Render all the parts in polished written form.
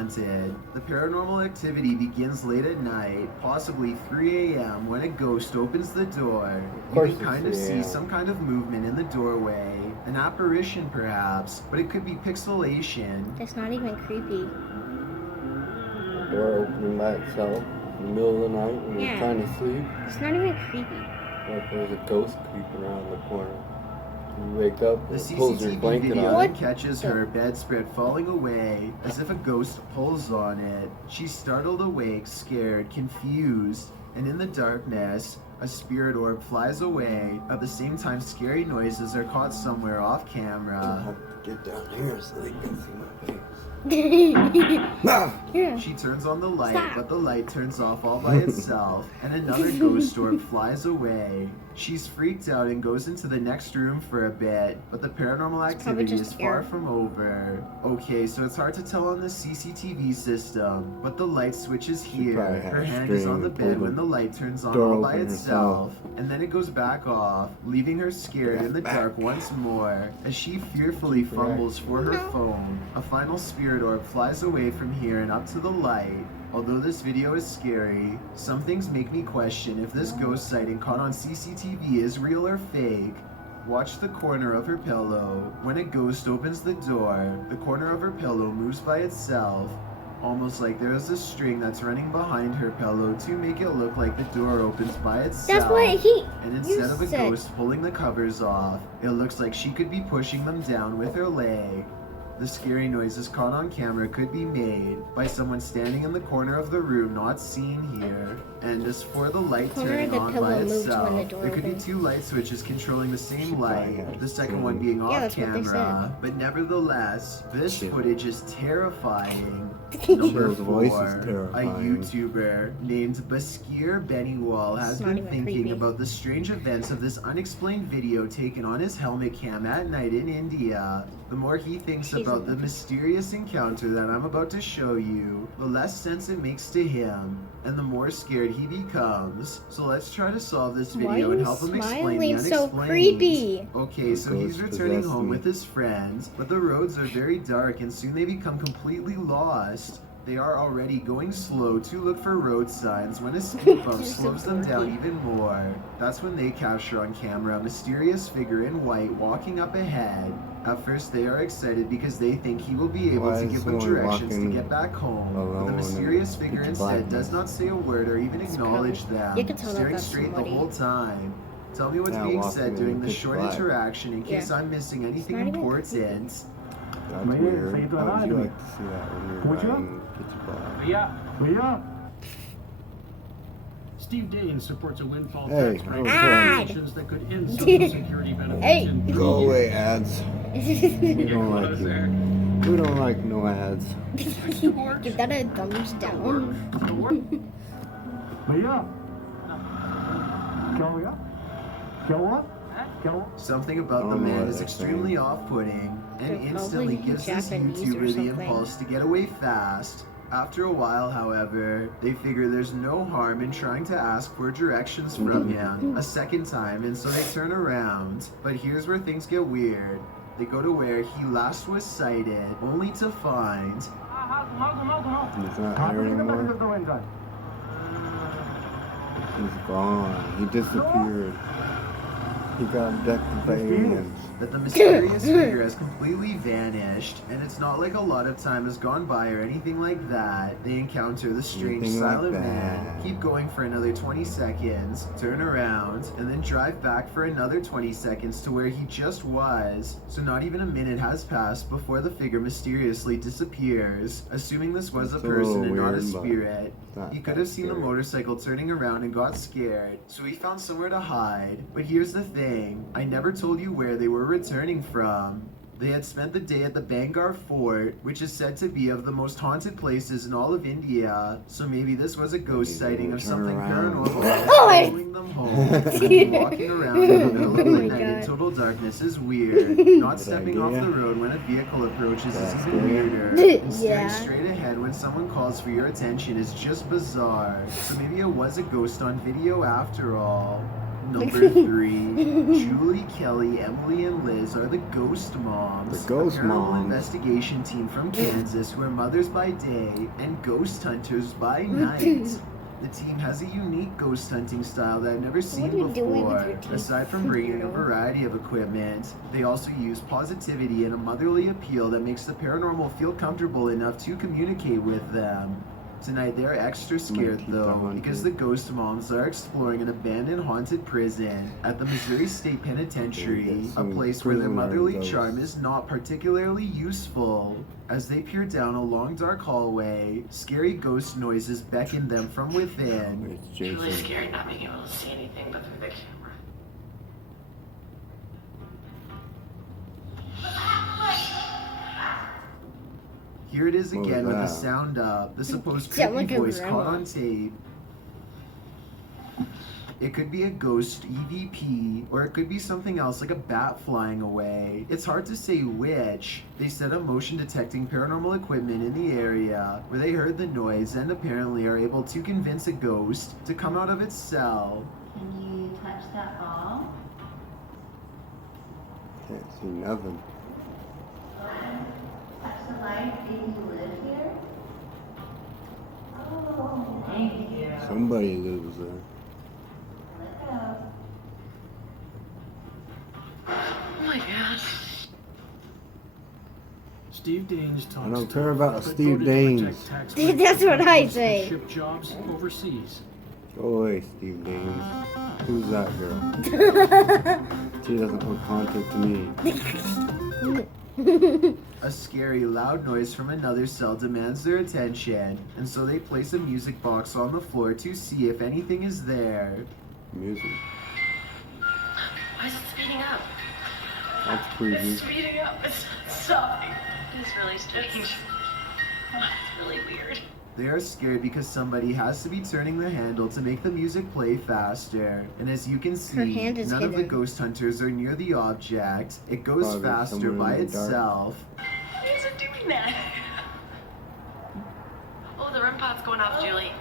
haunted. The paranormal activity begins late at night, possibly 3 a.m. when a ghost opens the door. You can kind of see some kind of movement in the doorway, an apparition perhaps, but it could be pixelation. It's not even creepy. Door opening by itself in the middle of the night when you're trying to sleep. It's not even creepy. Like there's a ghost creeping around the corner. You wake up The and pulls your CCTV blanket video on. then catches her bedspread falling away as if a ghost pulls on it. She's startled awake, scared, confused, and in the darkness, a spirit orb flies away. At the same time, scary noises are caught somewhere off camera. Get down here so they can see my face. She turns on the light, but the light turns off all by itself, and another ghost orb flies away. She's freaked out and goes into the next room for a bit, but the paranormal activity is far from over. Okay, so it's hard to tell on the CCTV system, but the light switch is here. Her hand is on the bed when the light turns on all by itself, and then it goes back off, leaving her scared in the dark once more as she fearfully fumbles for her phone. A final spirit orb flies away from here and up to the light. Although this video is scary, some things make me question if this ghost sighting caught on CCTV is real or fake. Watch the corner of her pillow. When a ghost opens the door, the corner of her pillow moves by itself, almost like there is a string that's running behind her pillow to make it look like the door opens by itself. That's what And instead of a ghost pulling the covers off, it looks like she could be pushing them down with her leg. The scary noises caught on camera could be made by someone standing in the corner of the room not seen here. And as for the light turning on by itself, there could be two light switches controlling the same light, the second one being off camera. But nevertheless, this footage is terrifying. Number 4, a YouTuber named Baskir Beniwal has been thinking about the strange events of this unexplained video taken on his helmet cam at night in India. The more he thinks about the mysterious encounter that I'm about to show you, the less sense it makes to him, and the more scared he becomes. So let's try to solve this video and help him explain the unexplained. So creepy. Okay, so he's returning home with his friends, but the roads are very dark and soon they become completely lost. They are already going slow to look for road signs when a speed bump slows them down even more. That's when they capture on camera a mysterious figure in white walking up ahead. At first they are excited because they think he will be able to give them directions to get back home, but the mysterious figure instead does not say a word or even acknowledge them, staring straight the whole time. Tell me what's being said during the short interaction in case I'm missing anything important. That's weird. How would you like to see that when you're riding pitch black? Steve Daines supports a windfall tax for organizations that could end social security benefits. Hey, go away, ads. We don't like you. We don't like no ads. Give that a thumbs down. Something about the man is extremely off-putting and instantly gives this YouTuber the impulse to get away fast. After a while, however, they figure there's no harm in trying to ask for directions from him a second time, and so they turn around. But here's where things get weird. They go to where he last was sighted, only to find... He's not here anymore. He's gone. He disappeared. He got abducted by aliens. That the mysterious figure has completely vanished, and it's not like a lot of time has gone by or anything like that. They encounter the strange silent man, keep going for another 20 seconds, turn around, and then drive back for another 20 seconds to where he just was. So not even a minute has passed before the figure mysteriously disappears. Assuming this was a person and not a spirit, he could have seen the motorcycle turning around and got scared, so he found somewhere to hide. But here's the thing, I never told you where they were returning from. They had spent the day at the Bangar Fort, which is said to be of the most haunted places in all of India. So maybe this was a ghost sighting of something paranormal following them home. Walking around in the middle of the night in total darkness is weird. Not stepping off the road when a vehicle approaches is even weirder. And staring straight ahead when someone calls for your attention is just bizarre. So maybe it was a ghost on video after all. Number 3, Julie, Kelly, Emily, and Liz are the Ghost Moms. The Ghost a paranormal Moms. investigation team from Kansas who are mothers by day and ghost hunters by night. The team has a unique ghost hunting style that I've never seen What are you doing with before. your teeth? Aside from bringing a variety of equipment, they also use positivity and a motherly appeal that makes the paranormal feel comfortable enough to communicate with them. Tonight they're extra scared though, because the Ghost Moms are exploring an abandoned haunted prison at the Missouri State Penitentiary, a place where their motherly charm is not particularly useful. As they peer down a long dark hallway, scary ghost noises beckon them from within. It's Really Jason. scared not being able to see anything but through the camera. Here it is What was again with the that? sound up, the supposed Sound creepy like a voice caught grandma. on tape. It could be a ghost EVP, or it could be something else like a bat flying away. It's hard to say which. They set up motion detecting paranormal equipment in the area where they heard the noise and apparently are able to convince a ghost to come out of its cell. Can you touch that ball? Can't see nothing. Touch the light. Did you live here? Oh, thank you. Somebody lives there. Let go. Oh my gosh. Steve Daines talks. I don't care about but Steve voted to Daines. protect taxpayers That's what I and say. Ship jobs overseas. Go away, Steve Daines. Who's that girl? She doesn't look haunted to me. A scary, loud noise from another cell demands their attention, and so they place a music box on the floor to see if anything is there. Music. Why is it speeding up? That's creepy. It's speeding up. It's not stopping. It's really strange. Oh, it's really weird. They are scared because somebody has to be turning the handle to make the music play faster. And as you can see, hand is none of the hidden. ghost hunters are near the object. It goes Probably faster somewhere by in the dark. itself. Why is it doing that? Oh, the REM pod's going off, Julie.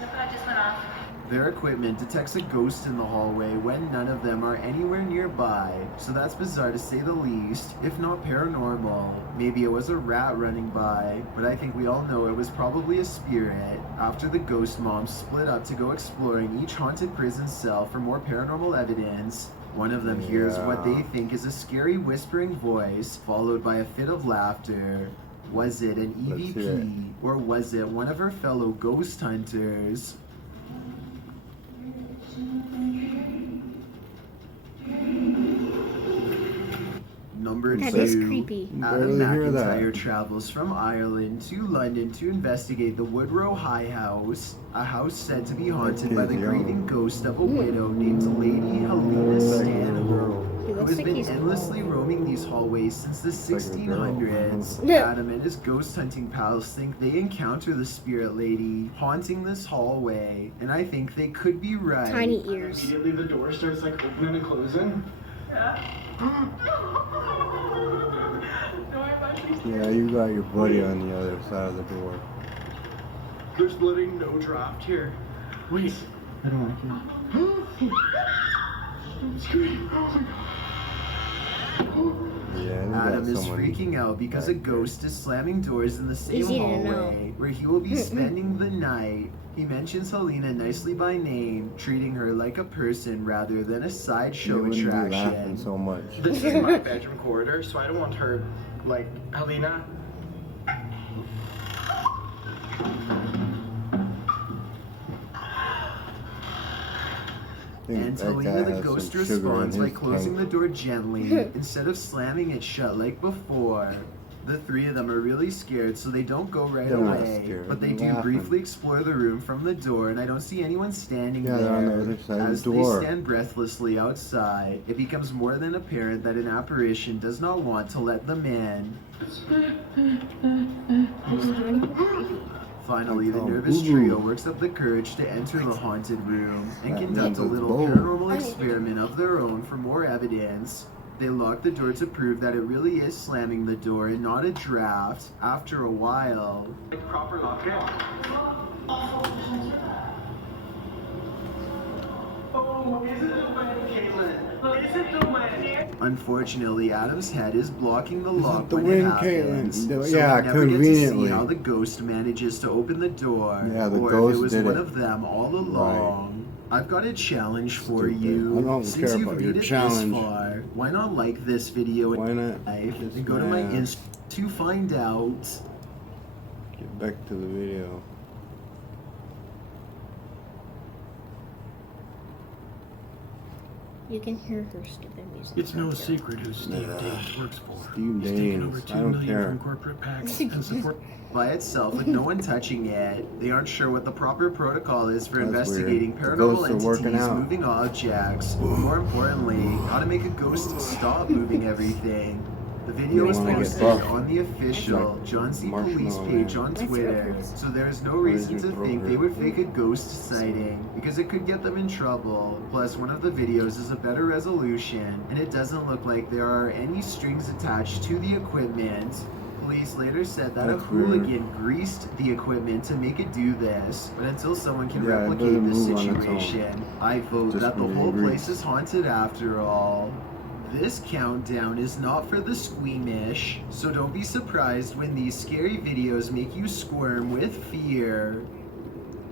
The pod just went off. Their equipment detects a ghost in the hallway when none of them are anywhere nearby. So that's bizarre to say the least, if not paranormal. Maybe it was a rat running by, but I think we all know it was probably a spirit. After the Ghost Moms split up to go exploring each haunted prison cell for more paranormal evidence, one of them hears what they think is a scary whispering voice, followed by a fit of laughter. Was it an Let's hear it. EVP, or was it one of her fellow ghost hunters? Number That 2. is creepy. Adam Barely hear that. McIntyre travels from Ireland to London to investigate the Woodrow High House, a house said to be haunted by the kid's young. grieving ghost of a widow named Lady Helena Stanhope, He who looks has like been he's endlessly roaming these hallways since the like a girl. 1600s. Yeah. Adam and his ghost hunting pals think they encounter the spirit lady haunting this hallway, and I think they could be right. Tiny ears. Immediately the door starts like opening and closing. Yeah, you got your buddy on the other side of the door. There's literally no draft here. Wait, I don't like it. Scream. Oh my god. Yeah, we got Adam is someone freaking out because a back there. ghost is slamming doors in the same Easy to know. hallway where he will be spending the night. He mentions Helena nicely by name, treating her like a person rather than a She sideshow wouldn't be laughing attraction. so much. This is my bedroom corridor, so I don't want her, like, Helena. I think And that Helena guy the has ghost some sugar in responds by his closing tank. the door gently instead of slamming it shut like before. The three of them are really scared, so they don't go right They're not away. scared, But they do they're laughing. briefly explore the room from the door, and I don't see anyone standing Yeah, they're there. on the other side of As the door. they stand breathlessly outside, it becomes more than apparent that an apparition does not want to let them in. Finally, the Oh, nervous ooh. trio works up the courage to enter the haunted room and That conduct means a it's little bold. paranormal experiment of their own for more evidence. They lock the door to prove that it really is slamming the door and not a draft. After a while, Like, proper lock it. Unfortunately, Adam's head is blocking the lock the when wind, it happens. Caitlin. So Yeah, we never get to conveniently. see how the ghost manages to open the door, Yeah, the or ghost if it was did one it. of them all along. I've got a challenge for Stupid. you. I don't Since care you've about made your it challenge. this far, why not like this video Why not? and go to my Insta to find out. Get back to the video. You can hear her stupid music. It's no right there. secret who Steve Daines works for. Steve He's taken over Daines. $2 I don't million care. from corporate PACs and support. By itself with no one touching it. They aren't sure what the proper protocol is for That's investigating weird. The ghosts paranormal are working entities, out. moving objects, or more importantly, how to make a ghost stop moving everything. The video You is wanna get posted buff. on the official Like John C. Police Marshmallow page Man. on Let's Twitter, go. so there's no Where's reason your to throat think they hurt? would fake a ghost sighting, because it could get them in trouble. Plus, one of the videos is a better resolution, and it doesn't look like there are any strings attached to the equipment. Police later said that That's a weird. hooligan greased the equipment to make it do this, but until someone can Yeah, it replicate doesn't this move on its own. situation, I vote Just that the when you whole grease. place is haunted after all. This countdown is not for the squeamish, so don't be surprised when these scary videos make you squirm with fear.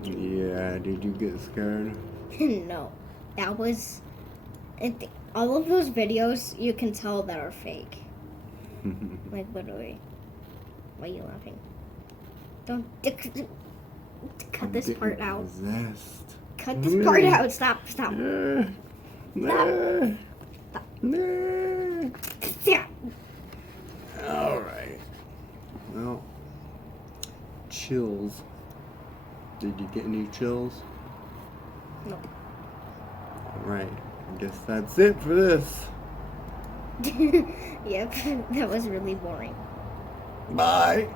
Yeah, did you get scared? No, that was. All of those videos you can tell that are fake. Like literally. Why are you laughing? Don't cut this part out. Zest. Cut this part out. Stop. Stop. Nah. Yeah. Alright. Well, chills. Did you get any chills? No. Alright. I guess that's it for this. Yep, that was really boring. Bye.